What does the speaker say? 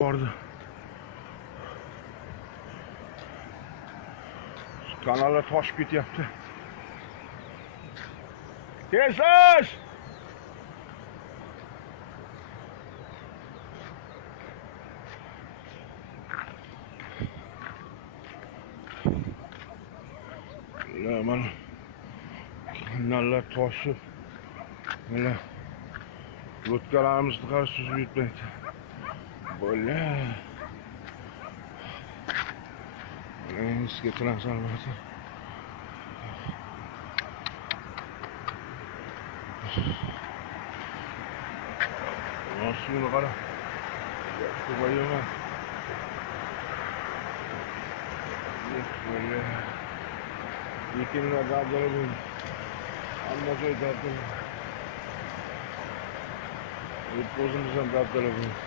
Orada. Kanallar toshib ketyapti. Tezlash! Mana kanallar toshib. Mana lo'tkalarimizni qarab suzib yetmaydi. Bo'la. Eski transformator. Suvni qara. Ko'payyo'man. Ekinlar dabdala bo'ldi. Hamma joy dabdala. O'zimiz ham dabdala bo'ldi.